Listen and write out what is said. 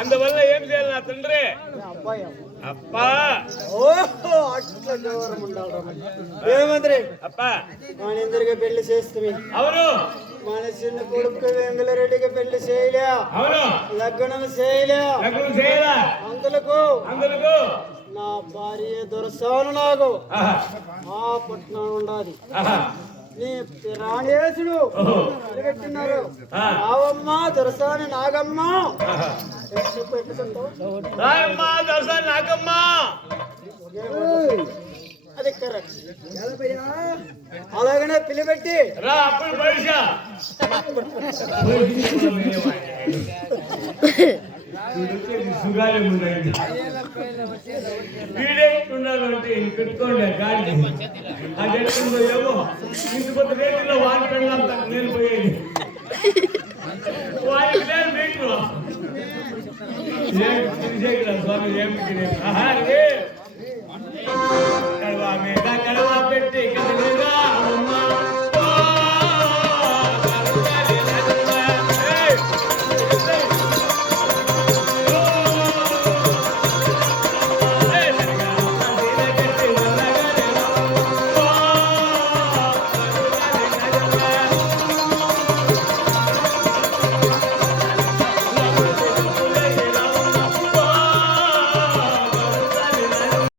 అందువల్ల ఏం చేయాలి నా తండ్రి? అబ్బాయి అప్పా ఓహో అట్లా గౌరవం ఉండాలి. ఏమంత్రి అప్పా మన ఇద్దరికి పెళ్లి చేస్తుంది. అవును. మన చిన్న కొడుకు వెంగళరెడ్డికి పెళ్లి చేయలే. అవును. లగ్నం చేయలే. లగ్నం చేయలా. అందులకు నా భార్య దొరసాను నాకు ఆ పట్నం ఉండాలి. నీ రాణేశుడు పెట్టినారు. నావమ్మ దొరసాని నాగమ్మ నాగమ్మ అది కరెక్ట్. అలాగనే పిలిపెట్టి రా అప్పుడు పరీక్ష వీడేంటుండాలంటే పెట్టుకోండి గాలి అది ఎట్టుందో ఏమో ఇంటి కొత్త రేట్లో వాడి పెళ్ళంతా నేను పోయేది వాడికి నేను రేట్లు స్వామి ఏమి